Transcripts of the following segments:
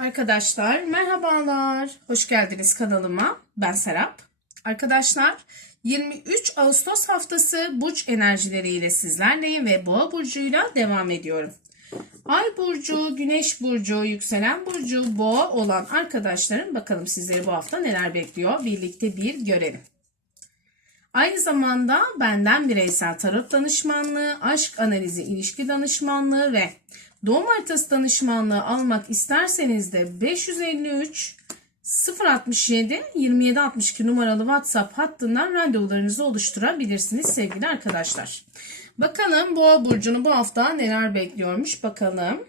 Arkadaşlar merhabalar. Hoş geldiniz kanalıma. Ben Serap. Arkadaşlar 23 Ağustos haftası burç enerjileriyle sizlerleyim ve Boğa burcuyla devam ediyorum. Ay burcu, Güneş burcu, yükselen burcu, Boğa olan arkadaşlarım bakalım sizleri bu hafta neler bekliyor. Birlikte bir görelim. Aynı zamanda benden bireysel tarot danışmanlığı, aşk analizi, ilişki danışmanlığı ve doğum haritası danışmanlığı almak isterseniz de 553 067 2762 numaralı WhatsApp hattından randevularınızı oluşturabilirsiniz sevgili arkadaşlar. Bakalım Boğa burcunu bu hafta neler bekliyormuş bakalım.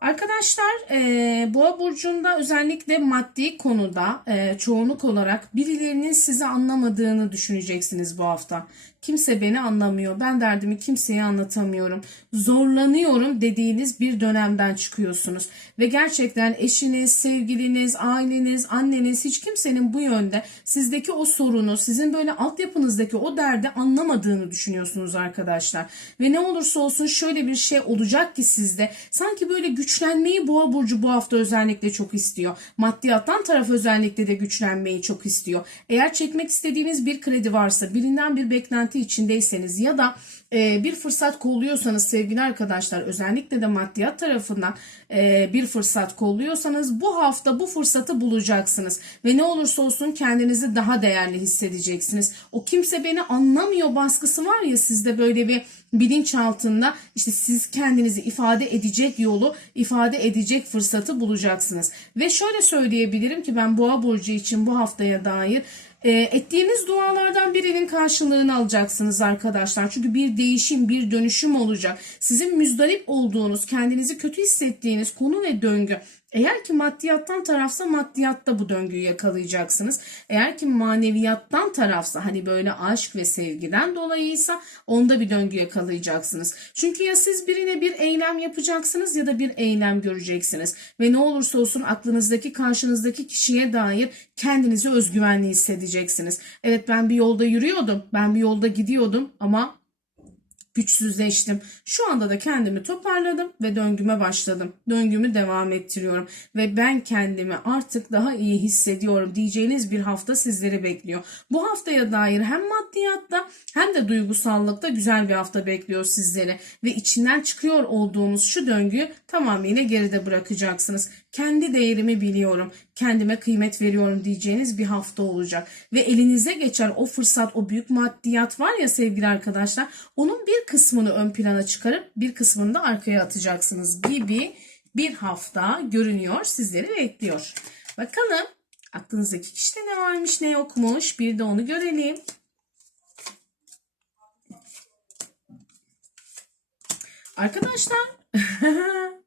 Arkadaşlar e, Boğa burcunda özellikle maddi konuda e, çoğunluk olarak birilerinin sizi anlamadığını düşüneceksiniz bu hafta. Kimse beni anlamıyor. Ben derdimi kimseye anlatamıyorum. Zorlanıyorum dediğiniz bir dönemden çıkıyorsunuz. Ve gerçekten eşiniz, sevgiliniz, aileniz, anneniz hiç kimsenin bu yönde sizdeki o sorunu, sizin böyle altyapınızdaki o derdi anlamadığını düşünüyorsunuz arkadaşlar. Ve ne olursa olsun şöyle bir şey olacak ki sizde sanki böyle güçlenmeyi boğa burcu bu hafta özellikle çok istiyor. Maddiyattan taraf özellikle de güçlenmeyi çok istiyor. Eğer çekmek istediğiniz bir kredi varsa, birinden bir beklenti içindeyseniz ya da e, bir fırsat kolluyorsanız sevgili arkadaşlar özellikle de maddiyat tarafından e, bir fırsat kolluyorsanız bu hafta bu fırsatı bulacaksınız ve ne olursa olsun kendinizi daha değerli hissedeceksiniz. O kimse beni anlamıyor baskısı var ya sizde böyle bir bilinç altında işte siz kendinizi ifade edecek yolu ifade edecek fırsatı bulacaksınız. Ve şöyle söyleyebilirim ki ben boğa burcu için bu haftaya dair e, ettiğiniz dualardan birinin karşılığını alacaksınız arkadaşlar. Çünkü bir değişim, bir dönüşüm olacak. Sizin müzdarip olduğunuz, kendinizi kötü hissettiğiniz konu ve döngü eğer ki maddiyattan tarafsa maddiyatta bu döngüyü yakalayacaksınız. Eğer ki maneviyattan tarafsa hani böyle aşk ve sevgiden dolayıysa onda bir döngü yakalayacaksınız. Çünkü ya siz birine bir eylem yapacaksınız ya da bir eylem göreceksiniz. Ve ne olursa olsun aklınızdaki karşınızdaki kişiye dair kendinizi özgüvenli hissedeceksiniz. Evet ben bir yolda yürüyordum, ben bir yolda gidiyordum ama güçsüzleştim. Şu anda da kendimi toparladım ve döngüme başladım. Döngümü devam ettiriyorum ve ben kendimi artık daha iyi hissediyorum diyeceğiniz bir hafta sizleri bekliyor. Bu haftaya dair hem maddiyatta hem de duygusallıkta güzel bir hafta bekliyor sizleri ve içinden çıkıyor olduğunuz şu döngüyü tamamıyla geride bırakacaksınız. Kendi değerimi biliyorum, kendime kıymet veriyorum diyeceğiniz bir hafta olacak. Ve elinize geçen o fırsat, o büyük maddiyat var ya sevgili arkadaşlar, onun bir kısmını ön plana çıkarıp bir kısmını da arkaya atacaksınız gibi bir hafta görünüyor, sizleri bekliyor. Bakalım aklınızdaki kişide ne varmış ne yokmuş bir de onu görelim. Arkadaşlar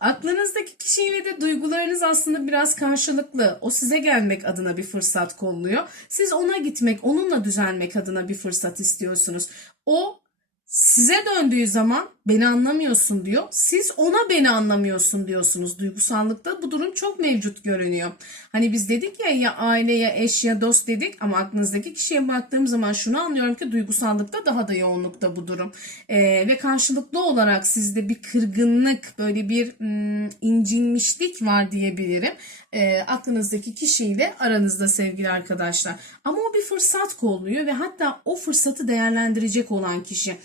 aklınızdaki kişiyle de duygularınız aslında biraz karşılıklı. O size gelmek adına bir fırsat kolluyor. Siz ona gitmek, onunla düzelmek adına bir fırsat istiyorsunuz. O size döndüğü zaman beni anlamıyorsun diyor. Siz ona beni anlamıyorsun diyorsunuz. Duygusallıkta bu durum çok mevcut görünüyor. Hani biz dedik ya ya aile ya eş ya dost dedik ama aklınızdaki kişiye baktığım zaman şunu anlıyorum ki duygusallıkta daha da yoğunlukta bu durum. Ee, ve karşılıklı olarak sizde bir kırgınlık böyle bir ım, incinmişlik var diyebilirim. Ee, aklınızdaki kişiyle aranızda sevgili arkadaşlar. Ama o bir fırsat kolluyor ve hatta o fırsatı değerlendirecek olan kişi.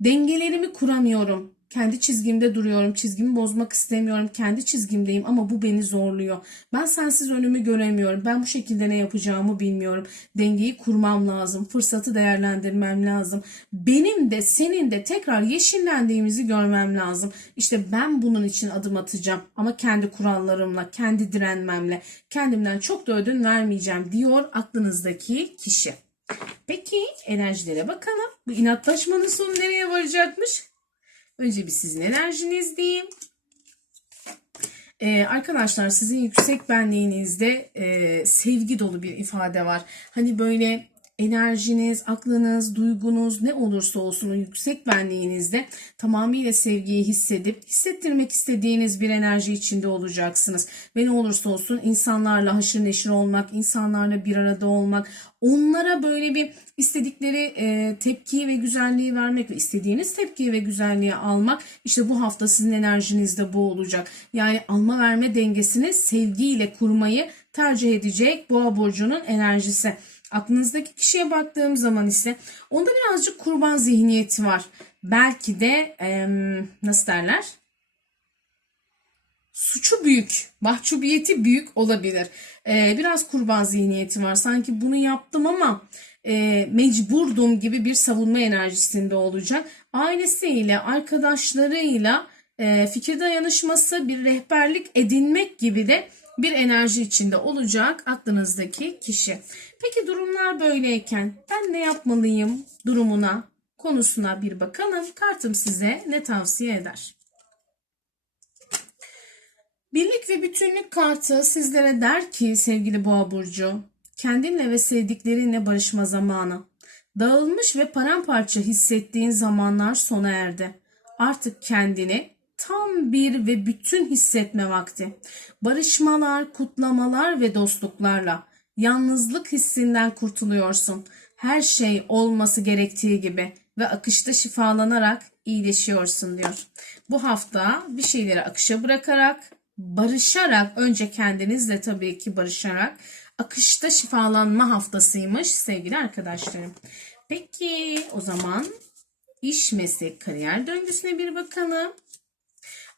Dengelerimi kuramıyorum. Kendi çizgimde duruyorum. Çizgimi bozmak istemiyorum. Kendi çizgimdeyim ama bu beni zorluyor. Ben sensiz önümü göremiyorum. Ben bu şekilde ne yapacağımı bilmiyorum. Dengeyi kurmam lazım. Fırsatı değerlendirmem lazım. Benim de senin de tekrar yeşillendiğimizi görmem lazım. İşte ben bunun için adım atacağım. Ama kendi kurallarımla, kendi direnmemle, kendimden çok da ödün vermeyeceğim diyor aklınızdaki kişi. Peki enerjilere bakalım. Bu inatlaşmanın sonu nereye varacakmış? Önce bir sizin enerjiniz diyeyim. Ee, arkadaşlar sizin yüksek benliğinizde e, sevgi dolu bir ifade var. Hani böyle enerjiniz, aklınız, duygunuz ne olursa olsun yüksek benliğinizde tamamıyla sevgiyi hissedip hissettirmek istediğiniz bir enerji içinde olacaksınız. Ve ne olursa olsun insanlarla haşır neşir olmak, insanlarla bir arada olmak, onlara böyle bir istedikleri e, tepkiyi ve güzelliği vermek ve istediğiniz tepkiyi ve güzelliği almak işte bu hafta sizin enerjinizde bu olacak. Yani alma verme dengesini sevgiyle kurmayı tercih edecek boğa burcunun enerjisi. Aklınızdaki kişiye baktığım zaman ise onda birazcık kurban zihniyeti var. Belki de em, nasıl derler? suçu büyük, mahcubiyeti büyük olabilir. Ee, biraz kurban zihniyeti var. Sanki bunu yaptım ama e, mecburdum gibi bir savunma enerjisinde olacak. Ailesiyle, arkadaşlarıyla e, fikir dayanışması, bir rehberlik edinmek gibi de bir enerji içinde olacak aklınızdaki kişi. Peki durumlar böyleyken ben ne yapmalıyım durumuna, konusuna bir bakalım. Kartım size ne tavsiye eder? Birlik ve bütünlük kartı sizlere der ki sevgili boğa burcu, kendinle ve sevdiklerinle barışma zamanı. Dağılmış ve paramparça hissettiğin zamanlar sona erdi. Artık kendini tam bir ve bütün hissetme vakti. Barışmalar, kutlamalar ve dostluklarla yalnızlık hissinden kurtuluyorsun. Her şey olması gerektiği gibi ve akışta şifalanarak iyileşiyorsun diyor. Bu hafta bir şeyleri akışa bırakarak barışarak önce kendinizle tabii ki barışarak akışta şifalanma haftasıymış sevgili arkadaşlarım. Peki o zaman iş, meslek, kariyer döngüsüne bir bakalım.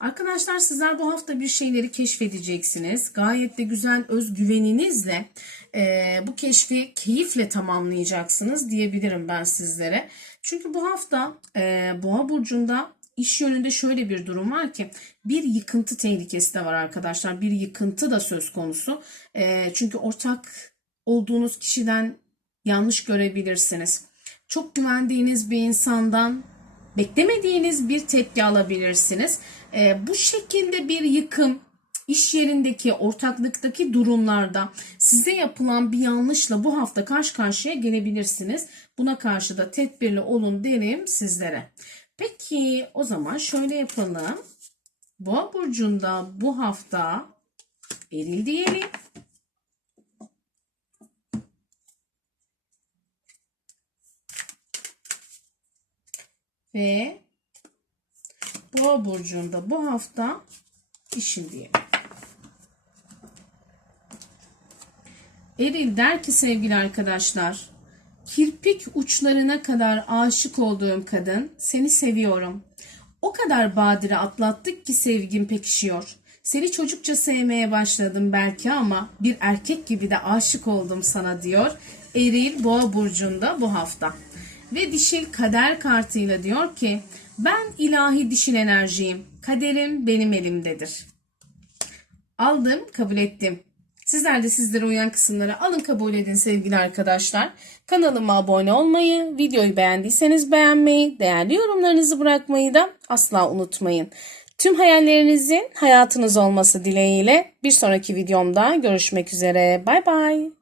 Arkadaşlar sizler bu hafta bir şeyleri keşfedeceksiniz. Gayet de güzel özgüveninizle e, bu keşfi keyifle tamamlayacaksınız diyebilirim ben sizlere. Çünkü bu hafta e, Boğa burcunda iş yönünde şöyle bir durum var ki bir yıkıntı tehlikesi de var arkadaşlar. Bir yıkıntı da söz konusu. E, çünkü ortak olduğunuz kişiden yanlış görebilirsiniz. Çok güvendiğiniz bir insandan beklemediğiniz bir tepki alabilirsiniz. E, bu şekilde bir yıkım iş yerindeki ortaklıktaki durumlarda size yapılan bir yanlışla bu hafta karşı karşıya gelebilirsiniz. Buna karşı da tedbirli olun derim sizlere. Peki o zaman şöyle yapalım. Boğa burcunda bu hafta eril diyelim. Ve Boğa burcunda bu hafta işin diyelim. Eril der ki sevgili arkadaşlar, kirpik uçlarına kadar aşık olduğum kadın, seni seviyorum. O kadar badire atlattık ki sevgim pekişiyor. Seni çocukça sevmeye başladım belki ama bir erkek gibi de aşık oldum sana diyor. Eril Boğa burcunda bu hafta. Ve dişil kader kartıyla diyor ki ben ilahi dişil enerjiyim. Kaderim benim elimdedir. Aldım, kabul ettim. Sizler de sizlere uyan kısımları alın kabul edin sevgili arkadaşlar. Kanalıma abone olmayı, videoyu beğendiyseniz beğenmeyi, değerli yorumlarınızı bırakmayı da asla unutmayın. Tüm hayallerinizin hayatınız olması dileğiyle bir sonraki videomda görüşmek üzere. Bay bay.